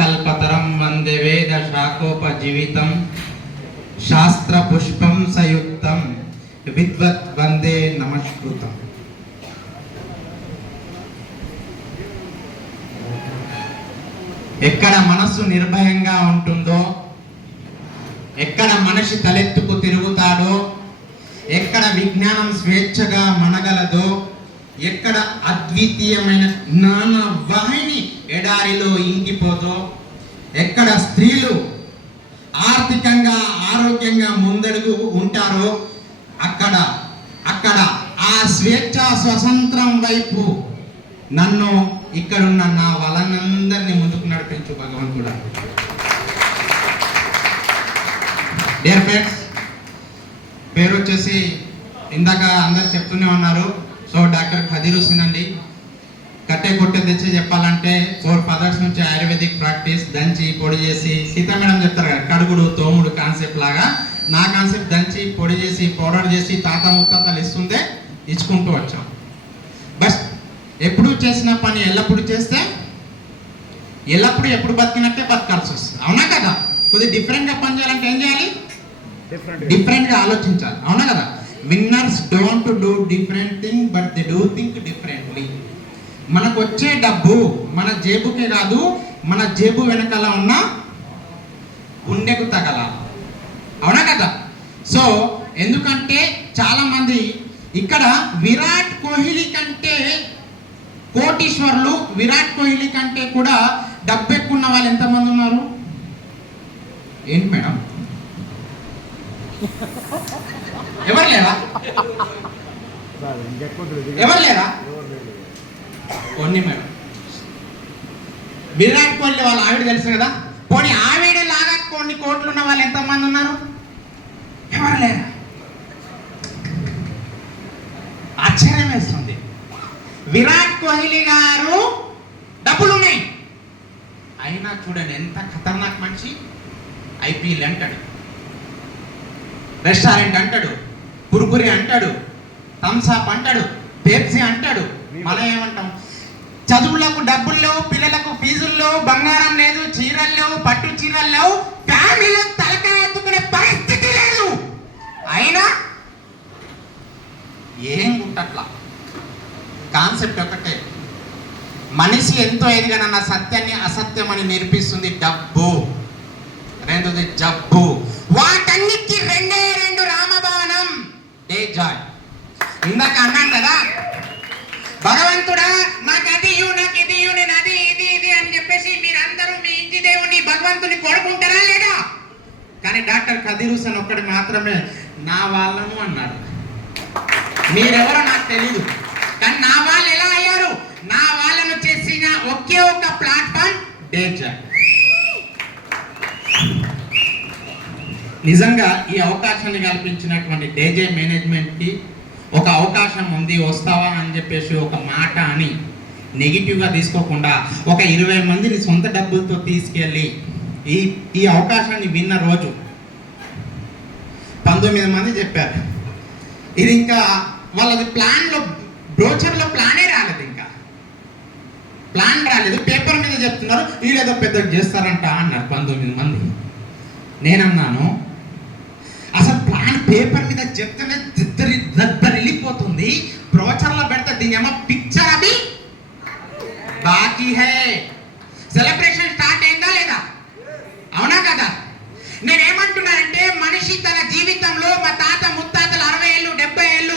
కల్పతరం వందే వేద శాఖోపజీవితం శాస్త్ర పుష్పం సయుక్తం విద్వత్ వందే నమస్కృతం ఎక్కడ మనస్సు నిర్భయంగా ఉంటుందో ఎక్కడ మనిషి తలెత్తుకు తిరుగుతాడో ఎక్కడ విజ్ఞానం స్వేచ్ఛగా మనగలదో ఎక్కడ అద్వితీయమైన జ్ఞాన వాహిని ఎడారిలో ఇంకిపోతూ ఎక్కడ స్త్రీలు ఆర్థికంగా ఆరోగ్యంగా ముందడుగు ఉంటారో అక్కడ అక్కడ ఆ స్వేచ్ఛ స్వతంత్రం వైపు నన్ను ఇక్కడున్న నా వలనందరినీ ముందుకు నడిపించు భగవంతుడు. డియర్ ఫ్రెండ్స్ పేరు వచ్చేసి ఇందాక అందరు చెప్తూనే ఉన్నారు. సో డాక్టర్ ఖదీర్ హుసేన్ అండి. కట్టే కొట్టే తెచ్చి చెప్పాలంటే ఫోర్ ఫాదర్స్ నుంచి ఆయుర్వేదిక్ ప్రాక్టీస్ దంచి పొడి చేసి సీతా మేడం చెప్తారు కదా కడుగుడు తోముడు కాన్సెప్ట్ లాగా. నా కాన్సెప్ట్ దంచి పొడి చేసి పౌడర్ చేసి తాత ముత్తాతలు ఇస్తుందే ఇచ్చుకుంటూ వచ్చాం. బస్ ఎప్పుడు చేసిన పని ఎల్లప్పుడు చేస్తే ఎల్లప్పుడు ఎప్పుడు బతికినట్టే బతకాల్సి వస్తుంది. అవునా కదా? కొద్దిగా డిఫరెంట్గా పని చేయాలంటే ఏం చేయాలి? డిఫరెంట్గా. ఆలోచించాలి. అవునా కదా? Winners don't do different thing but they do think differently మనకు వచ్చే డబ్బు మన జేబుకే కాదు మన జేబు వెనకాల ఉన్న గుండెకు తగల. అవునా కదా? సో ఎందుకంటే చాలామంది ఇక్కడ విరాట్ కోహ్లీ కంటే కోటీశ్వర్లు విరాట్ కోహ్లీ కంటే కూడా డబ్బు ఎక్కువ ఉన్న వాళ్ళు ఎంతమంది ఉన్నారు? ఏంటి మేడం? ఎవరు లేరా? ఎవరు లేరా? కొన్ని మేడం. విరాట్ కోహ్లీ వాళ్ళ ఆవిడ తెలుసు కదా? పోనీ ఆవిడ లాగా కొన్ని కోట్లు ఉన్న వాళ్ళు ఎంతమంది ఉన్నారు? ఎవరు లేరా? ఆశ్చర్యం వేస్తుంది. విరాట్ కోహ్లీ గారు డబ్బులు ఉన్నాయి అయినా చూడండి ఎంత ఖతర్నాక్ మనిషి. ఐపీఎల్ అంటాడు. రెస్టారెంట్ అంటాడు. కురుకురి అంటాడు. థమ్స్అప్ అంటాడు. పెప్సీ అంటాడు. మనం ఏమంటాం? చదువులకు డబ్బులు లేవు పిల్లలకు ఫీజులు లేవు బంగారం లేదు చీరలు లేవు పట్టు చీరలు లేవు ఫ్యామిలీలో తలకాయ ఎత్తుకునే పరిస్థితి లేదు. అయినా ఏం గుట్టట్లా? కాన్సెప్ట్ ఒకటే. మనిషి ఎంతో ఎదిగనన్న సత్యాన్ని అసత్యం అని నేర్పిస్తుంది డబ్బు. రెండోది జబ్బు. వాటన్నిటికీ రెండే రెండు రామబాణం. Day joy. ఇందాక అన్నాను కదా భగవంతుడా నాకు అది నాకు ఇది నేను అది ఇది ఇది అని చెప్పేసి మీరందరూ మీ ఇంటి దేవుని భగవంతుని కొడుకుంటారా లేదా? కానీ డాక్టర్ కదీర్ హుసేన్ ఒక్కడి మాత్రమే నా వాళ్ళను అన్నాడు. మీరెవరో నాకు తెలియదు కానీ నా వాళ్ళు ఎలా అయ్యారు? నా వాళ్ళను చేసిన ఒకే ఒక ప్లాట్ఫామ్ డేంజర్. నిజంగా ఈ అవకాశాన్ని కల్పించినటువంటి డేజే మేనేజ్మెంట్కి ఒక అవకాశం ఉంది వస్తావా అని చెప్పేసి ఒక మాట అని నెగిటివ్గా తీసుకోకుండా ఒక ఇరవై మందిని సొంత డబ్బులతో తీసుకెళ్ళి ఈ ఈ అవకాశాన్ని విన్న రోజు పంతొమ్మిది మంది చెప్పారు. ఇది ఇంకా వాళ్ళది ప్లాన్లో బ్రోచర్లో ప్లానే రాలేదు ఇంకా. ప్లాన్ రాలేదు పేపర్ మీద చెప్తున్నారు వీళ్ళేదో పెద్ద చేస్తారంట అన్నారు పంతొమ్మిది మంది. నేనన్నాను అసలు ప్లాన్ పేపర్ మీద చెప్తేనే బాకీ హే. సెలబ్రేషన్ స్టార్ట్ అయిందా లేదా? అవునా కదా? నేనేమంటున్నానంటే మనిషి తన జీవితంలో మా తాత ముత్తాతలు అరవై ఏళ్ళు డెబ్బై ఏళ్ళు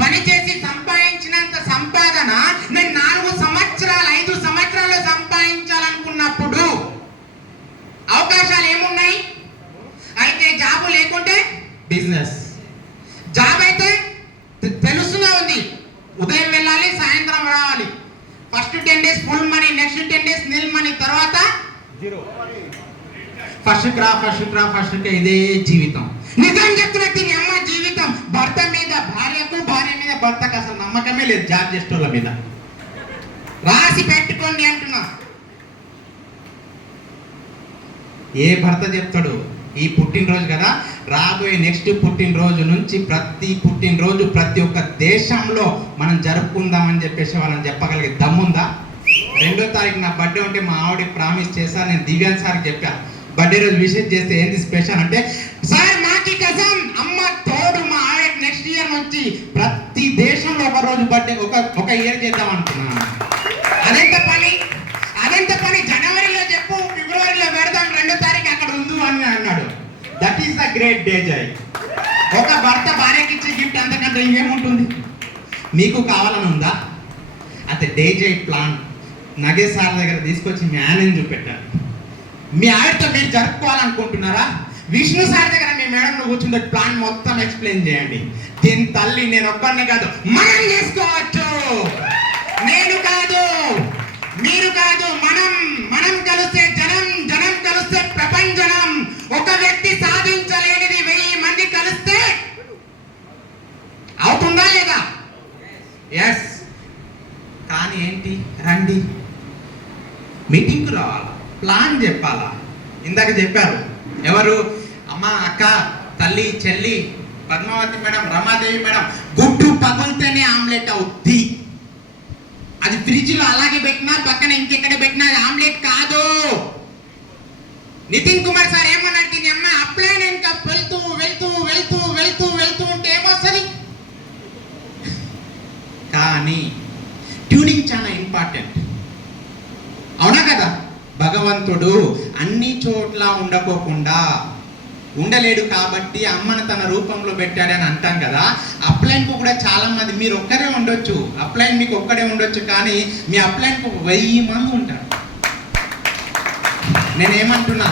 పనిచేసి సంపాదించినంత సంపాదన నేను నాలుగు సంవత్సరాలు ఐదు సంవత్సరాలు సంపాదించాలనుకున్నప్పుడు అవకాశాలు ఏమున్నాయి? అయితే జాబు లేకుంటే? బిజినెస్ జాబ్ అయితే తె- తెలుస్తూనే ఉంది ఉదయం వెళ్ళాలి సాయంత్రం రావాలి first full money next ten days nil money తర్వాత ఫస్ట్ క్రా ఫస్ట్ క్రా ఫస్ట్ క్రా ఇదే జీవితం. నిజం చెప్తున్నా దీని అమ్మ జీవితం. భర్త మీద భార్యకు భార్య మీద భర్తకు అసలు నమ్మకమే లేదు జాబ్ చేసేటోళ్ళ మీద. రాసి పెట్టుకోండి అంటున్నా. ఏ భర్త చెప్తాడు? ఈ పుట్టినరోజు కదా? రాబోయే నెక్స్ట్ పుట్టినరోజు నుంచి ప్రతి పుట్టినరోజు ప్రతి ఒక్క దేశంలో మనం జరుపుకుందామని చెప్పేసి వాళ్ళని చెప్పగలిగే దమ్ముందా? రెండో తారీఖు నా బర్త్డే ఉంటే మా ఆవిడ ప్రామిస్ చేశా నేను దివ్యాన్ సార్ చెప్పా. బర్త్డే రోజు విషెస్ చేస్తే ఏంది స్పెషల్ అంటే సార్ నాకి కసం అమ్మ తోడు మా ఆవిడ నెక్స్ట్ ఇయర్ నుంచి ప్రతి దేశంలో ఒక రోజు బర్త్డే ఒక ఒక ఇయర్ చేద్దాం అనుకున్నాను. అదెంత పని? అదెంత పని? జనవరిలో చెప్పు ఫిబ్రవరిలో పెడదాం రెండో తారీఖు అక్కడ ఉండు అని అన్నాడు. That is the great day joy ఒక భర్త భార్యకి ఇచ్చే గిఫ్ట్ అంతకంటే ఇంకేముంటుంది? మీకు కావాలని ఉందా? అది డే జై ప్లాన్ నగేష్ సార్ దగ్గర తీసుకొచ్చి మీ ఆయనని చూపెట్టారు మీ ఆవిడతో మీరు జరుపుకోవాలనుకుంటున్నారా? విష్ణు సార్ దగ్గర మీ మేడంలో కూర్చుంటే ప్లాన్ మొత్తం ఎక్స్ప్లెయిన్ చేయండి. దీని తల్లి నేను ఒక్కరిని కాదు మనం చేసుకోవచ్చు. నేను కాదు మీరు కాదు మనం మనం కలిస్తే జనం జనం కలిస్తే ప్రపంచనం ఒక వ్యక్తి సాధించలేనిది వెయ్యి మంది కలిస్తే అవుతుందా లేదా? ఎస్ కానీ ఏంటి? రండి. మీటింగ్కి రావాలా ప్లాన్ చెప్పాలా? ఇందాక చెప్పారు. ఎవరు? అమ్మ అక్క తల్లి చెల్లి పద్మావతి మేడం రమాదేవి మేడం గుడ్డు పగులుతేనే ఆమ్లెట్ అవుద్ది. అది ఫ్రిడ్జ్లో అలాగే పెట్టినా పక్కన ఇంకెక్కడ పెట్టినా అది ఆమ్లెట్ కాదు. నితిన్ కుమార్ సార్ ఏమన్నాడు దీని అమ్మ అప్లైన్ ఇంకా వెళ్తూ వెళ్తూ వెళ్తూ వెళ్తూ వెళ్తూ ఉంటే ఏమొస్తుంది? కానీ ట్యూనింగ్ చాలా ఇంపార్టెంట్. భగవంతుడు అన్ని చోట్ల ఉండకోకుండా ఉండలేడు కాబట్టి అమ్మను తన రూపంలో పెట్టాడని అంటాం కదా. అప్లైన్కు కూడా చాలా మంది మీరు ఒక్కరే ఉండొచ్చు. అప్లైన్ మీకు ఒక్కడే ఉండొచ్చు కానీ మీ అప్లైన్కు వెయ్యి మంది ఉంటారు. నేనేమంటున్నా?